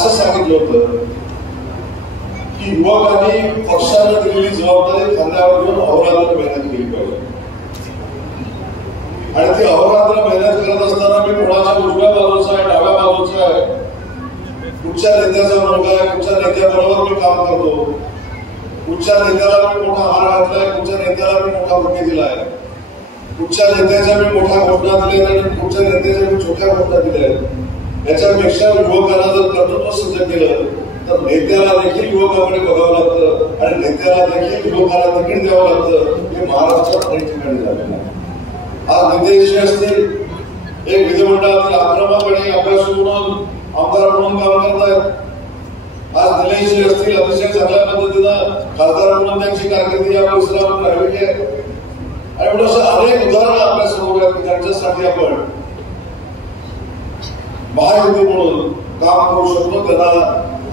असं सांगितलं होतं की युवकांनी पक्षाने दिलेली जबाबदारी खांद्यावर घेऊन अहोरात्र मेहनत केली पाहिजे. आणि ती अहोरात्र मेहनत करत असताना मी कोणाच्या उजव्या बाजूचा आहे, डाव्या बाजूचा आहे, कुठच्या नेत्याचा मुलगा आहे, कुठच्या नेत्याबरोबर मी काम करतो, कुठच्या नेत्याला मी मोठा हार घातलाय, कुठच्या नेत्याला मी मोठा बुके दिलाय, कुठच्या नेत्याच्या मी मोठ्या घोषणा दिल्या आणि कुठच्या नेत्याच्या मी छोट्या घोषणा दिल्या. याच्यापेक्षा युवकांना जर कर्तृत्व सिद्ध केलं तर नेत्याला देखील युवकांकडे बघावं लागतं आणि नेत्याला देखील युवकांना तिकीट द्यावं लागतं. हे महाराष्ट्रात अनेक ठिकाणी झालेलं आहे. आज नेते असतील, एक विधिमंडळातील आक्रमक आणि अभ्यासू म्हणून आमदार म्हणून काम करतायत. आज निलेश असतील, अतिशय चांगल्या पद्धतीनं खासदार म्हणून त्यांची कारकिर्दी या परिसरामध्ये राहिलेली आहे. आणि म्हणून असं अनेक उदाहरणं आपल्या समोर आहेत की त्यांच्यासाठी आपण महायुती म्हणून काम करू शकतो, त्यांना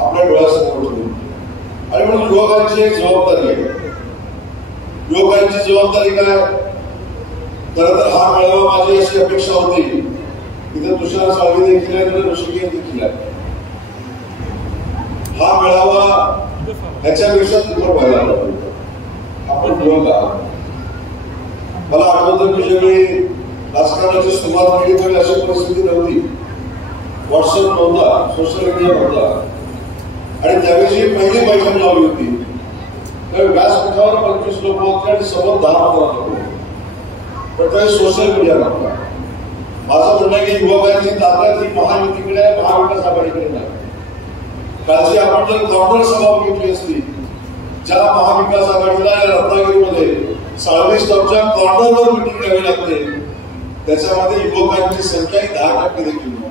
आपल्या डोळ्यासमोर ठेवून. आणि म्हणून युवकांची एक जबाबदारी आहे. युवकांची जबाबदारी काय? खरं तर हा मेळावा माझी अशी अपेक्षा होती, तिथे तुषार साळवी देखील आहे आणि ऋषिकेश देखील आहे. हा मेळावा ह्याच्यापेक्षा तिथं व्हायला पाहिजे. आपण युवक आहात. मला आठवतं की ज्यावेळी राजकारणाची सुरुवात केली त्यावेळी अशी परिस्थिती नव्हती. व्हॉट्सअप नव्हता, सोशल मीडिया नव्हता. आणि त्यावेळी पहिली बैठक लावली होती त्यावेळी व्यासपीठावर 25 लोक होते आणि समोर 10-15 लोक होते. पण त्यावेळी सोशल मीडिया नव्हता. माझं म्हणणं की युवकांची ताकद ही महायुतीकडे आहे, महाविकास आघाडीकडे नाही. कालची आपण जर कॉर्नर सभा घेतली असती, ज्या महाविकास आघाडीला या रत्नागिरीमध्ये 27 स्टॉपच्या कॉर्नरवर मिटिंग घ्यावी लागते, त्याच्यामध्ये युवकांची संख्या 10% देखील नव्हती.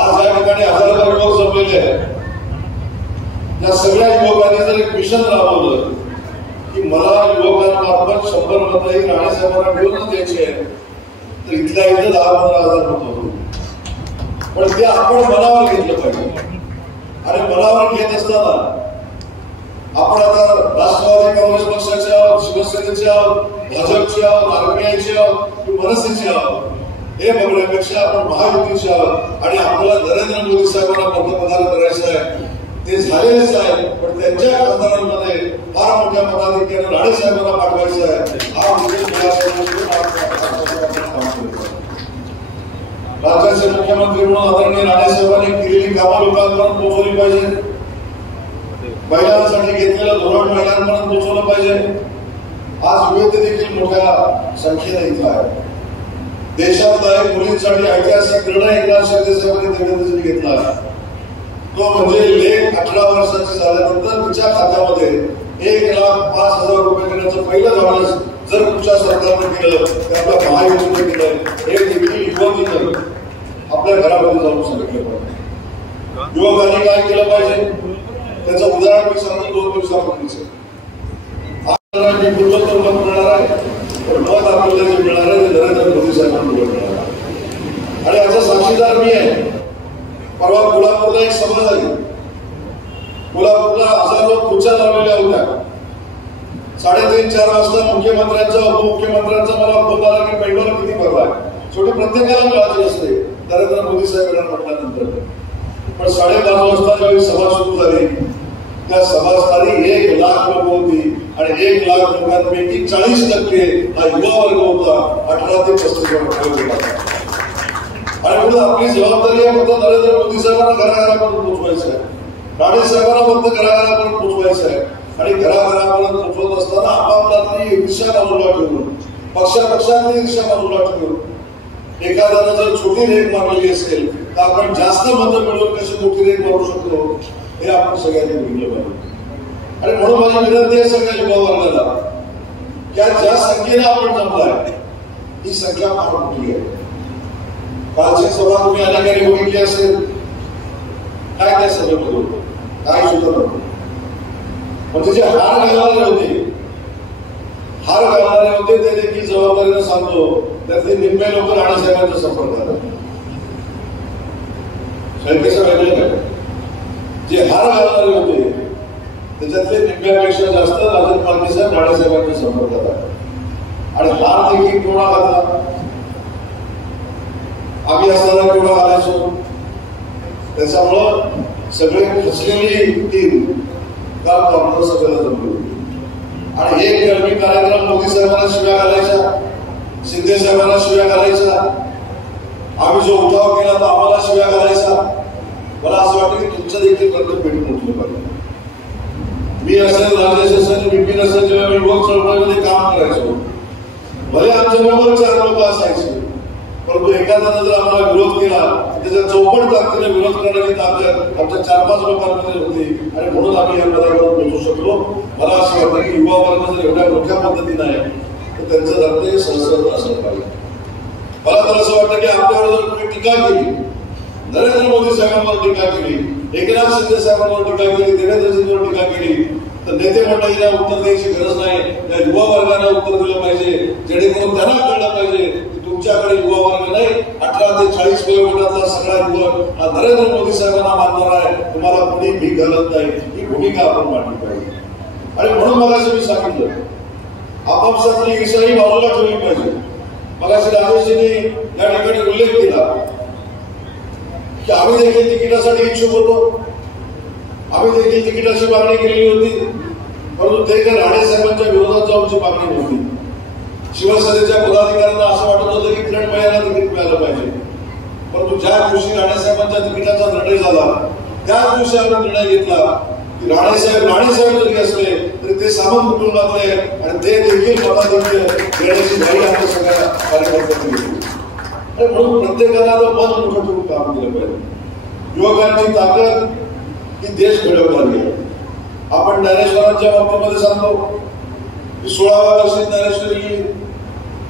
आज या ठिकाणी हजारो युवक जमलेले आहेत. या सगळ्या युवकांनी जर एक मिशन राबवलं की मला युवकांमार्फत 100 मतं ही राणेसाहेबांना मिळूनच द्यायची आहे, तर इथल्या इथं 10-15 हजार मतं होती. पण ते आपण मनावर घेतलं पाहिजे. आणि मनावर घेत असताना आपण आता राष्ट्रवादी काँग्रेस पक्षाचे आहोत, शिवसेनेचे आहोत, भाजपचे आहोत, आरपीआयचे आहोत, मनसेचे आहोत, हे बघण्यापेक्षा आपण महायुतीचे आहोत. आणि आपल्याला नरेंद्र मोदी साहेबांना पंतप्रधान करायचं आहे, ते झालेलेच आहे. पण त्यांच्या खासदारांमध्ये फार मोठ्या मताधिक्याने राणेसाहेबांना पाठवायचं आहे. हा राज्याचे मुख्यमंत्री म्हणून आदरणीय राणेसाहेबांनी केलेली कामं लोकांपर्यंत पोहोचवली पाहिजे. महिलांसाठी घेतलेलं धोरण महिलांपर्यंत पोहोचवलं पाहिजे. आज विविध देखील मोठ्या संख्येने इथं आहे. देशातला एक मुलींसाठी ऐतिहासिक निर्णय एकनाथ शिंदे साहेबांनी देवेंद्रजींनी घेतला. तो म्हणजे लेख 18 वर्षाची झाल्यानंतर तिच्या खात्यामध्ये 1,05,000 रुपये देण्याचं पहिलं धाडस जर तुमच्या सरकारने केलं, तर आपल्या महायुतीने केलं. हे देखील युवतीनं आपल्या घरामध्ये जाऊन सांगितलं पाहिजे. युवकांनी काय केलं पाहिजे त्याचं उदाहरण मी सांगतो. 2 दिवसापूर्वीच मी पूर्वोत्तर मत मिळणार आहे, पण मत आपल्याला जे मिळणार आहे ते नरेंद्र मोदी साहेबांना मिळणार आहे. आणि याचा साक्षीदार मी आहे. परवा कोल्हापूरला एक सभा झाली. कोल्हापूरला 1000 लोक खुर्च्या लावलेल्या होत्या. 3:30-4 वाजता मुख्यमंत्र्यांचा उपमुख्यमंत्र्यांचा मला फोन आला की पेट्रोल किती भरलाय. शेवटी प्रत्येकाला मिळायचे असते नरेंद्र मोदी साहेबांना म्हटल्यानंतर. पण 5:30 वाजता ज्यावेळी सभा सुरू झाली त्या सभास्थळी 1 लाख लोक होती. आणि 1 लाख लोकांपैकी 40% हा युवा वर्ग होता, 18 ते 35 वर्ष. आणि म्हणून आपली जबाबदारी आहे फक्त नरेंद्र मोदी साहेबांना घराघरापर्यंत पोहोचवायचं आहे, राणेसाहेबांना फक्त घराघरापर्यंत पोहोचवायचं आहे. आणि घराघरापर्यंत पोहोचवत असताना आपापल्यातली ईर्ष्या बाजूला ठेवून, पक्षापक्षातली ईर्ष्या बाजूला ठेवून, एखाद्यानं जर छोटी रेग मारलेली असेल तर आपण जास्त मतं मिळवून कशी मोठी रेग मारू शकतो हे आपण सगळ्यांनी बघितलं पाहिजे. आणि म्हणून माझी विनंती आहे सगळ्या युवा वर्गाला, की ज्या संख्येने आपण जमलाय ही संख्या फार मोठी आहे. कालची सभा तुम्ही अनेकांनी बघितली असेल. काय त्या सभेमधून काय सुद्धा नव्हतं. म्हणजे जे हार घालणारे होते ते देखील जबाबदारीनं सांगतो, त्यातले निम्मे लोक राणेसाहेबांच्या संपर्कात शैकेचं वेगळं काय. जे हार घालणारे होते त्याच्यातले निम्म्यापेक्षा जास्त राजन पाटील राणेसाहेबांच्या संपर्कात आहे. आणि हार देखील केवढा घातला. आम्ही असताना केवढा घालायचो. त्याच्यामुळं सगळे खचलेली टीम काल कॉंग्रेस सभेला जमली आणि एक गर्मी कार्यक्रम मोदी साहेबांना शिव्या घालायच्या, शिंदे साहेबांना शिव्या घालायच्या, आम्ही जो उठाव केला तो आम्हाला शिव्या घालायचा. मला असं वाटतं की तुमचं देखील कर्तव्य पेटून उठलं पाहिजे. मी असेल, राजेश असेल, विपिन असेल, जेव्हा मी युवक चळवळीमध्ये काम करायचो, भले आमच्या बरोबर 4 लोक असायचे, परंतु एखाद्यानं जर आम्हाला विरोध केला त्याच्या चौपट ताकदीने विरोध करण्याची ताकद आमच्या 4-5 लोकांमध्ये होती आणि म्हणून आम्ही या पदावर पोहोचू शकलो. मला असं वाटतं की युवा वर्ग जर एवढ्या मोठ्या पद्धतीने आहे तर त्यांचं रक्त संसर्ग असलं पाहिजे. मला तर असं वाटतं की आपल्यावर जर कोणी टीका केली, नरेंद्र मोदी साहेबांवर टीका केली, एकनाथ शिंदे साहेबांवर टीका केली, देवेंद्रजींवर टीका केली, तर नेते मंडळीला उत्तर द्यायची गरज नाही. त्या युवा वर्गाला उत्तर दिलं पाहिजे, जेणेकरून त्यांना कळलं पाहिजे की तुमच्याकडे युवा वर्ग नाही, 18 ते 40 वयोगटातला सगळा युवक हा नरेंद्र मोदी साहेबांना मानणार आहे, तुम्हाला कोणी भीक घालत नाही. ही भूमिका आपण मांडली पाहिजे. आणि म्हणून मगाशी मी सांगितलं, आपापसातली विषयी बाजूला ठेवली पाहिजे. मगाशी राजेशजींनी या ठिकाणी उल्लेख केला की आम्ही देखील तिकिटासाठी इच्छुक होतो, आम्ही देखील तिकिटाची मागणी केलेली होती, परंतु ते काही राणे साहेबांच्या विरोधात आमची मागणी नव्हती. शिवसेनेच्या पदाधिकाऱ्यांना असं वाटत होतं की किरण मय्यांना तिकीट मिळालं पाहिजे, परंतु ज्या दिवशी राणे साहेबांच्या तिकिटाचा निर्णय झाला त्याच दिवशी आम्ही निर्णय घेतला की राणे साहेब जरी असले तरी ते सामंत कुटुंबातले आणि ते देखील पदाधिकारी देण्याची घाई आमच्या सगळ्या कार्यकर्त्यांनी घेतली. आणि म्हणून प्रत्येकाला मन मोठं ठेवून काम केलं पाहिजे. युवकांची ताकद ही देश घडवणारी आहे. आपण ज्ञानेश्वरांच्या बाबतीमध्ये सांगतो की 16व्या वर्षी ज्ञानेश्वरी,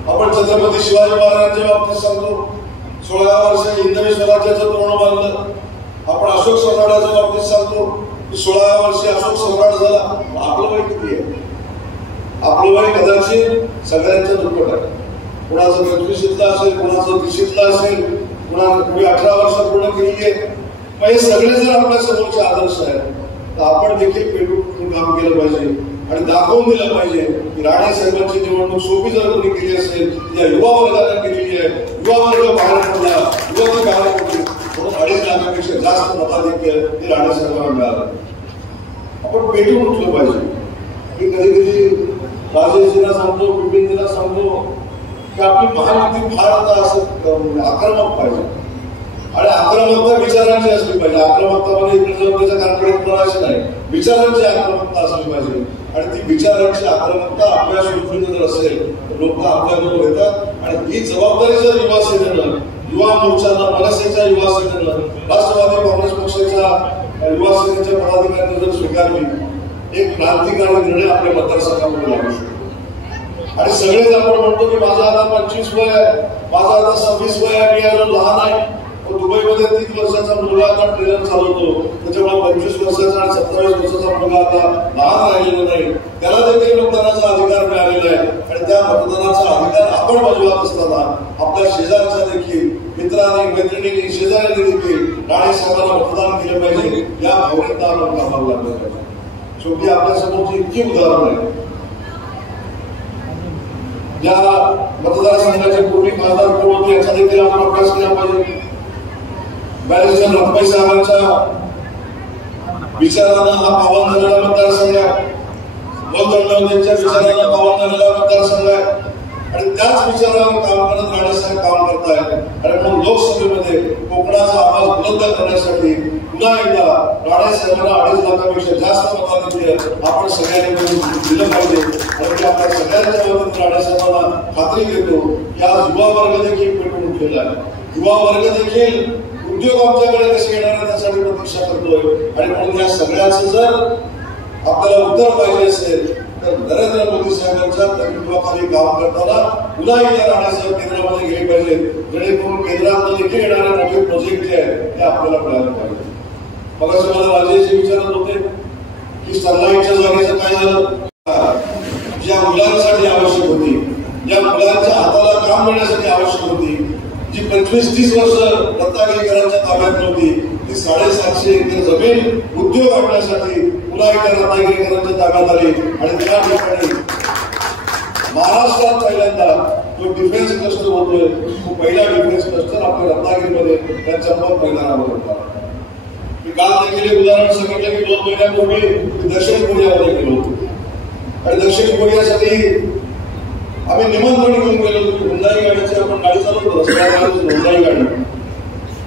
आपण छत्रपती शिवाजी महाराजांच्या बाबतीत सांगतो 16व्या वर्षी हिंदवी स्वराज्याचं तोरण बांधलं, आपण अशोक सम्राटाच्या बाबतीत सांगतो की 16व्या वर्षी अशोक सम्राट झाला. आपलं वय किती आहे? आपलं वय कदाचित सगळ्यांच्या दुप्पट आहे. कुणाचं 25ला असेल, कुणाचं 30ला असेल, कुणी 18 वर्ष पूर्ण केली आहे. मग हे सगळे जर आपल्या समोरचे आदर्श आहेत तर आपण देखील पेटून काम केलं पाहिजे आणि दाखवून दिलं पाहिजे की राणे साहेबांची निवडणूक सोपी जर कोणी केली असेल, या युवा वर्गाला केलेली आहे, युवा वर्ग बाहेर पडला, युवक बाहेर पडली, म्हणून 2.5 लाखापेक्षा जास्त मताधिक्य हे राणे साहेबांना मिळालं. आपण पेटून उठलं पाहिजे. मी कधी कधी राजेशजींना सांगतो, विपिनजींना सांगतो की आपली महायुती फार आता असं आक्रमक पाहिजे आणि आक्रमकता विचारांची असली पाहिजे. आक्रमकतामध्ये इकडे कॉन्फिडन्स नाही, विचारांची आक्रमकता असली पाहिजे आणि ती विचारांची आक्रमकता आपल्या सुरक्षित जर असेल तर लोक आपल्याबरोबर येतात. आणि ही जबाबदारी जर युवा सेनेनं, युवा मोर्चानं, मनसेच्या युवा सेनेनं, राष्ट्रवादी काँग्रेस पक्षाच्या युवा सेनेच्या पदाधिकाऱ्यांनी जर स्वीकारली, एक क्रांतिकारी निर्णय आपल्या मतदारसंघामध्ये लागू शकतो. आणि सगळेच आपण म्हणतो की माझा आता 25 वय आहे, माझा आता 26 वय आहे, मी अजून लहान आहे. दुबईमध्ये 30 वर्षाचा मुलगा आता ट्रेलर चालवतो, त्याच्यामुळे 25 वर्षाचा आणि 27 वर्षाचा मुलगा आता लहान राहिलेला नाही. त्याला देखील मतदानाचा अधिकार मिळालेला आहे आणि त्या मतदानाचा अधिकार आपण बजावत असताना आपल्या शेजारच्या देखील मित्रांनी, मैत्रिणींनी, शेजाऱ्यांनी देखील राणे साहेबांना मतदान केलं पाहिजे. या भावनेचा आपण कामाला लागलं पाहिजे. शेवटी आपल्या समोरची इतकी उदाहरण आहे. या मतदारसंघाचे पूर्वी खासदार कोण होते याचा देखील आपण अभ्यास केला पाहिजे. बॅरिस्टर रत्नाई साहेबांच्या विचारांना हा पावन झालेला मतदारसंघ आहे, त्यांच्या विचारांना पावन झालेला मतदारसंघ आहे आणि त्याच विचारावर काम करत राणे साहेब काम करतायत. आणि म्हणून लोकसभेमध्ये कोकणाचा आवाज बुलंद करण्यासाठी पुन्हा एकदा राणे साहेबांना 2.5 लाखापेक्षा जास्त मताधिक्य आपण सगळ्यांनी दिलं पाहिजे. आणि आपल्या सगळ्यांच्या वतीने राणे साहेबांना खात्री देतो की आज युवा वर्ग देखील पेटून उठलेला आहे. युवा वर्ग देखील उद्योग आमच्याकडे कसे येणार आहे त्यासाठी प्रतीक्षा करतोय. आणि म्हणून या सगळ्याचं जर आपल्याला उत्तर पाहिजे असेल तर नरेंद्र मोदी साहेबांच्या नेतृत्वाखाली काम करताना पुन्हा एकदा राणेसाहेब केंद्रामध्ये गेले पाहिजे, जेणेकरून केंद्रात देखील येणारे मोठे प्रोजेक्ट जे आहेत ते आपल्याला मिळाले पाहिजे. मग असं मला राजेशजी विचारत होते की स्टरलाइटच्या जागेचं काय झालं. ज्या मुलांसाठी आवश्यक होती, ज्या मुलांच्या हाताला काम मिळण्यासाठी आवश्यक होती, जी 25-30 वर्ष रत्नागिरीकरांच्या ताब्यात नव्हती, ती 750 एकर जमीन उद्योग आणण्यासाठी पुन्हा एकदा रत्नागिरीकरांच्या ताब्यात आली. आणि त्या ठिकाणी महाराष्ट्रात पहिल्यांदा जो डिफेन्स क्लस्टर होतोय तो पहिला डिफेन्स क्लस्टर आपल्या रत्नागिरीमध्ये त्यांच्या मैदानावर होता. काल देखील उदाहरण सांगितलं की 2 महिन्यापूर्वी दक्षिण कोरियामध्ये गेलो होतो आणि दक्षिण कोरियासाठी आम्ही निमंत्रण घेऊन गेलो होतो. हुंडाई गाडीची आपण गाडी चालवतो रस्त्यावर हुंडाई गाडी,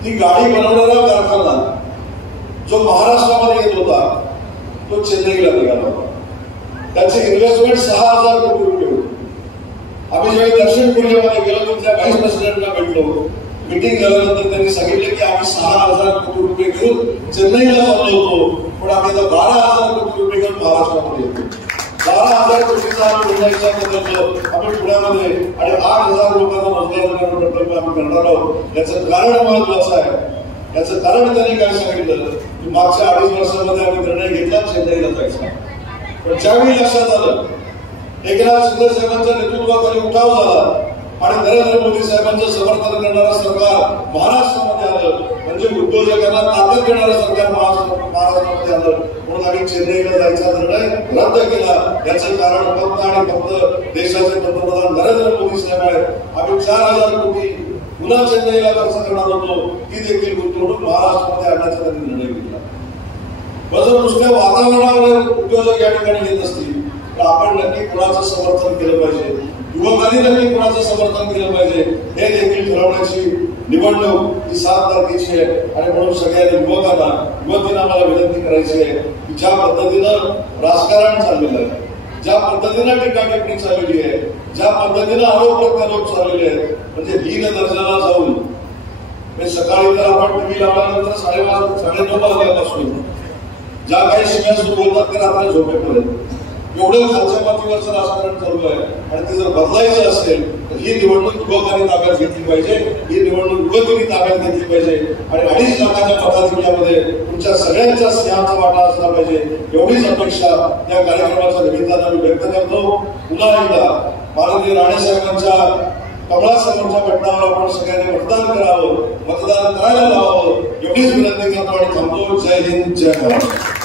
ती गाडी बनवणारा कारखाना जो महाराष्ट्रामध्ये येत होता तो चेन्नईला निघाला होता. त्याची इन्व्हेस्टमेंट 6,000 कोटी रुपये होती. आम्ही ज्यावेळी दक्षिण कोरियामध्ये गेलो तिथल्या व्हाईस प्रेसिडेंटला भेटलो. मीटिंग झाल्यानंतर त्यांनी सांगितले की आम्ही 6,000 कोटी रुपये घेऊन चेन्नईला चाललो होतो, पण आम्ही आता 12,000 कोटी रुपये घेऊन महाराष्ट्रामध्ये येतो. 12,000 कोटीचा आम्ही पुण्यामध्ये आणि 8,000 लोकांना रोजगार प्रकल्प आम्ही करणार आहोत. याचं कारण महत्वाचं आहे. याचं कारण त्यांनी काय सांगितलं की मागच्या 2.5 वर्षामध्ये आम्ही निर्णय घेतला चेन्नईला जायचा, पण ज्यावेळी लक्षात आलं एकनाथ शिंदे साहेबांच्या नेतृत्वाखाली उठाव झाला आणि नरेंद्र मोदी साहेबांचं समर्थन करणारं सरकार महाराष्ट्रामध्ये आलं, म्हणजे उद्योजकांना ताकद देणारं सरकार महाराष्ट्रामध्ये आलं, म्हणून आम्ही चेन्नईला जायचा निर्णय रद्द केला. याचं कारण फक्त आणि फक्त देशाचे पंतप्रधान नरेंद्र मोदी साहेब आहेत. आम्ही 4,000 कोटी पुन्हा चेन्नईला खर्च करणार होतो, ती देखील गुंतवणूक महाराष्ट्रामध्ये आणण्याचा त्यांनी निर्णय घेतला. जर नुसत्या वातावरणावर उद्योजक या ठिकाणी येत असतील तर आपण नक्की कुणाचं समर्थन केलं पाहिजे, युवकांनी नक्की कुणाचं समर्थन केलं पाहिजे हे देखील ठरवण्याची निवडणूक ही 7 तारखेची आहे. आणि म्हणून सगळ्या युवकांना युवतींना मला विनंती करायची आहे की ज्या पद्धतीनं राजकारण चाललेलं आहे, ज्या पद्धतीनं टीका टिप्पणी चाललेली आहे, ज्या पद्धतीनं आरोप प्रत्यारोप चाललेले आहेत, म्हणजे हीन दर्जाला जाऊन सकाळी तर आपण टीव्ही लावल्यानंतर 9:30 वाजल्यापासून ज्या काही शिव्या सुरू होतात ते रात्री झोपेपर्यंत एवढं खालच्या पातळीवरचं राजकारण चालू आहे. आणि ते जर बदलायचं असेल तर ही निवडणूक युवकांनी ताब्यात घेतली पाहिजे, ही निवडणूक युवतींनी ताब्यात घेतली पाहिजे आणि 2.5 लाखाच्या मताधिक्यामध्ये तुमच्या सगळ्यांचा स्नेहाचा वाटा असला पाहिजे, एवढीच अपेक्षा या कार्यक्रमाच्या निमित्तानं मी व्यक्त करतो. पुन्हा एकदा माननीय राणे साहेबांच्या कमळासमोरच्या घटनावर आपण सगळ्यांनी मतदान करावं, मतदान करायला लावावं एवढीच विनंती करतो आणि थांबतो. जय हिंद, जय महाराष्ट्र.